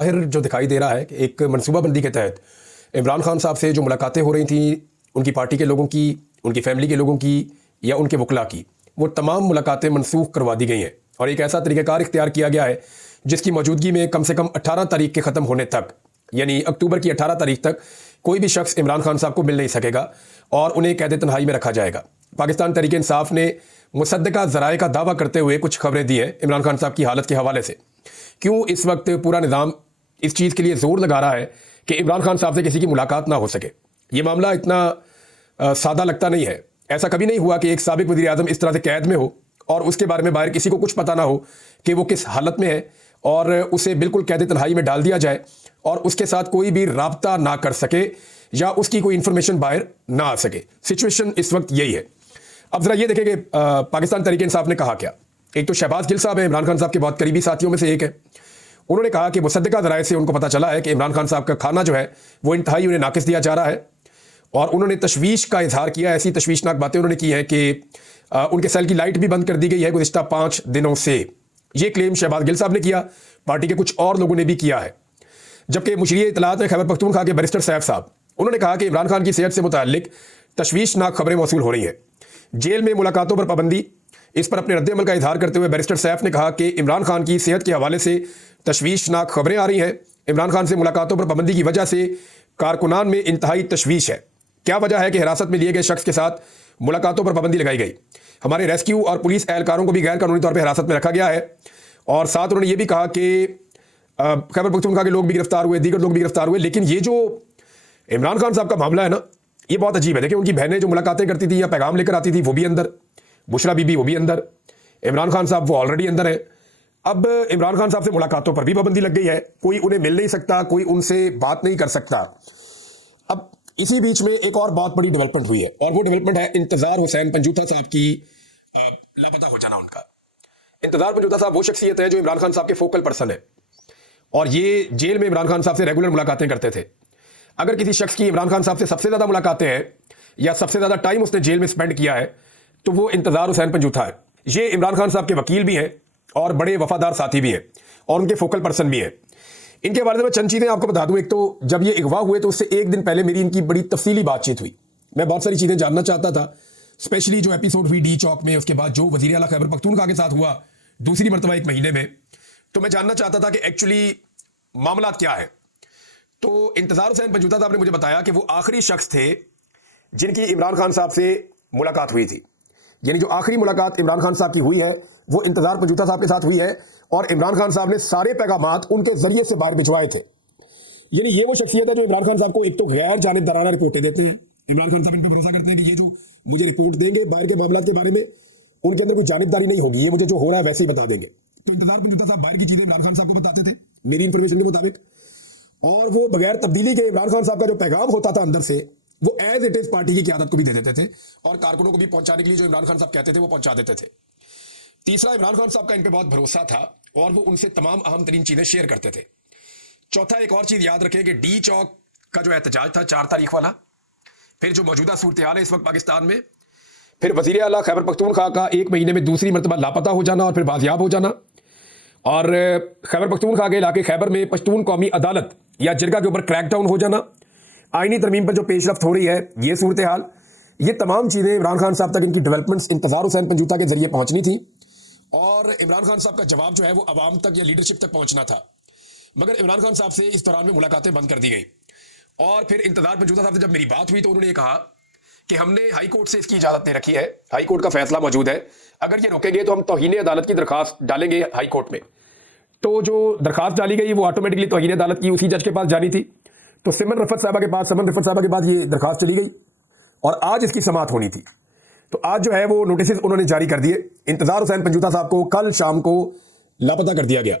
ज़ाहिर जो दिखाई दे रहा है कि एक मनसूबाबंदी के तहत इमरान खान साहब से जो मुलाकातें हो रही थी उनकी पार्टी के लोगों की, उनकी फैमिली के लोगों की या उनके वकला की, वो तमाम मुलाकातें मनसूख करवा दी गई हैं और एक ऐसा तरीक़ाकार इख्तियार किया गया है जिसकी मौजूदगी में कम से कम 18 तारीख के ख़त्म होने तक, यानी अक्टूबर की 18 तारीख तक कोई भी शख्स इमरान खान साहब को मिल नहीं सकेगा और उन्हें कैद तन्हाई में रखा जाएगा। पाकिस्तान तहरीक इंसाफ ने मुसद्दका ज़राए का दावा करते हुए कुछ खबरें दी हैं इमरान खान साहब की हालत के हवाले से। क्यों इस वक्त पूरा निज़ाम इस चीज़ के लिए ज़ोर लगा रहा है कि इमरान खान साहब से किसी की मुलाकात ना हो सके। ये मामला इतना सादा लगता नहीं है। ऐसा कभी नहीं हुआ कि एक साबिक वज़ीर आज़म इस तरह से कैद में हो और उसके बारे में बाहर किसी को कुछ पता ना हो कि वो किस हालत में है और उसे बिल्कुल कैद तन्हाई में डाल दिया जाए और उसके साथ कोई भी राब्ता ना कर सके या उसकी कोई इंफॉर्मेशन बाहर ना आ सके। सिचुएशन इस वक्त यही है। अब ज़रा ये देखें कि पाकिस्तान तहरीक इंसाफ ने कहा क्या। एक तो शहबाज गिल साहब हैं, इमरान खान साहब के बहुत करीबी साथियों में से एक है। उन्होंने कहा कि मुसद्दका ज़राए से उनको पता चला है कि इमरान खान साहब का खाना जो है वो इंतहाई उन्हें नाकिस दिया जा रहा है और उन्होंने तशवीश का इजहार किया। ऐसी तशवीशनाक बातें उन्होंने की हैं कि उनके सेल की लाइट भी बंद कर दी गई है गुज़िश्ता 5 दिनों से। ये क्लेम शहबाज गिल साहब ने किया, पार्टी के कुछ और लोगों ने भी किया है। जबकि मुशरीए इत्तलात खैबर पख्तूनख्वा के बैरिस्टर सैफ साहब, उन्होंने कहा कि इमरान खान की सेहत से मुताल्लिक तशवीशनाक खबरें मौसूल हो रही हैं। जेल में मुलाकातों पर पाबंदी, इस पर अपने रद्द-ए-अमल का इजहार करते हुए बैरिस्टर सैफ ने कहा कि इमरान खान की सेहत के हवाले से तशवीशनाक खबरें आ रही हैं। इमरान खान से मुलाकातों पर पाबंदी की वजह से कारकुनान में इंतहाई तशवीश है। क्या वजह है कि हिरासत में लिए गए शख्स के साथ मुलाकातों पर पाबंदी लगाई गई। हमारे रेस्क्यू और पुलिस एहलकारों को भी गैर कानूनी तौर पर हिरासत में रखा गया है। और साथ उन्होंने ये भी कहा कि खैबर पख्तूनख्वा के लोग भी गिरफ्तार हुए, दीगर लोग भी गिरफ्तार हुए। लेकिन ये जो इमरान खान साहब का मामला है ना, ये बहुत अजीब है। देखिए, उनकी बहनें जो मुलाकातें करती थी या पैगाम लेकर आती थी वो भी अंदर, बुशरा बीबी वो भी अंदर, इमरान खान साहब वो ऑलरेडी अंदर है। अब इमरान खान साहब से मुलाकातों पर भी पाबंदी लग गई है। कोई उन्हें मिल नहीं सकता, कोई उनसे बात नहीं कर सकता। अब इसी बीच में एक और बहुत बड़ी डेवलपमेंट हुई है और वो डेवलपमेंट है इंतजार हुसैन पंजूथा साहब की लापता हो जाना। उनका इंतजार पंजूथा साहब वो शख्सियत है जो इमरान खान साहब के फोकल पर्सन है और ये जेल में इमरान खान साहब से रेगुलर मुलाकातें करते थे। अगर किसी शख्स की इमरान खान साहब से सबसे ज़्यादा मुलाकातें हैं या सबसे ज़्यादा टाइम उसने जेल में स्पेंड किया है तो वो इंतजार हुसैन पंजूथा है। ये इमरान खान साहब के वकील भी हैं और बड़े वफादार साथी भी हैं और उनके फोकल पर्सन भी हैं। इनके बारे में चंद चीज़ें आपको बता दूं। एक तो जब ये अगवा हुए तो उससे एक दिन पहले मेरी इनकी बड़ी तफसीली बातचीत हुई। मैं बहुत सारी चीज़ें जानना चाहता था, स्पेशली जो एपिसोड हुई डी चौक में, उसके बाद जो वज़ीर आला खैबर पख्तूनख्वा के साथ हुआ दूसरी मरतबा 1 महीने में, तो मैं जानना चाहता था कि एक्चुअली मामला क्या है। तो इंतजार हुसैन पंजूथा साहब ने मुझे बताया कि वो आखिरी शख्स थे जिनकी इमरान खान साहब से मुलाकात हुई थी। यानी जो आखिरी मुलाकात इमरान खान साहब की हुई है वो इंतजार पंजूथा साहब के साथ हुई है और इमरान खान साहब ने सारे पैगामात उनके जरिए से बाहर भिजवाए थे। यानी ये वो शख्सियत है जो इमरान खान साहब को एक तो गैर जानिबदाराना रिपोर्टें देते हैं। इमरान खान साहब इन पर भरोसा करते हैं कि ये जो मुझे रिपोर्ट देंगे बाहर के मामला के बारे में, उनके अंदर कोई जानिबदारी नहीं होगी, ये मुझे जो हो रहा है वैसे ही बता देंगे। तो इंतजार पंजूथा साहब बाहर की चीजें इमरान खान साहब को बताते थे मेरी इंफॉर्मेशन के मुताबिक, और वो बगैर तब्दीली के इमरान खान साहब का जो पैगाम होता था अंदर से वो एज इट इज पार्टी की क़यादत को भी दे देते थे और कारकुनों को भी पहुंचाने के लिए जो इमरान खान साहब कहते थे वो पहुंचा देते थे। तीसरा, इमरान खान साहब का इन पर बहुत भरोसा था और वो उनसे तमाम अहम तरीन चीजें शेयर करते थे। चौथा, एक और चीज याद रखें कि डी चौक का जो एहतजाज था 4 तारीख वाला, फिर जो मौजूदा सूरत हाल है इस वक्त पाकिस्तान में, फिर वज़ीर आला खैबर पख्तूनख्वा का 1 महीने में दूसरी मरतबा लापता हो जाना और फिर बाजियाब हो जाना, और खैबर पख्तूनख्वा के इलाके खैबर में पश्तून कौमी अदालत या जिरगा के ऊपर क्रैकडाउन हो जाना, आईनी तरमीम पर जो पेशरफ्त हो रही है, ये सूरत हाल, ये तमाम चीज़ें इमरान खान साहब तक इनकी डेवलपमेंट्स इंतजार हुसैन पंजूथा के जरिए पहुंचनी थी और इमरान खान साहब का जवाब जो है वो अवाम तक या लीडरशिप तक पहुंचना था। मगर इमरान खान साहब से इस दौरान में मुलाकातें बंद कर दी गई और फिर इंतजार पंजूथा साहब से जब मेरी बात हुई तो उन्होंने ये कहा कि हमने हाई कोर्ट से इसकी इजाज़त दे रखी है, हाई कोर्ट का फैसला मौजूद है, अगर ये रोकेंगे तो हम तौहीन अदालत की दरखास्त डालेंगे हाई कोर्ट में। तो जो दरखास्त डाली गई वो ऑटोमेटिकली तौहीन अदालत की उसी जज के पास जानी थी। तो समन रफत साहबा के पास ये दरखास्त चली गई और आज इसकी समाअत होनी थी। तो आज जो है वो नोटिस उन्होंने जारी कर दिए। इंतजार हुसैन पंजूथा साहब को कल शाम को लापता कर दिया गया।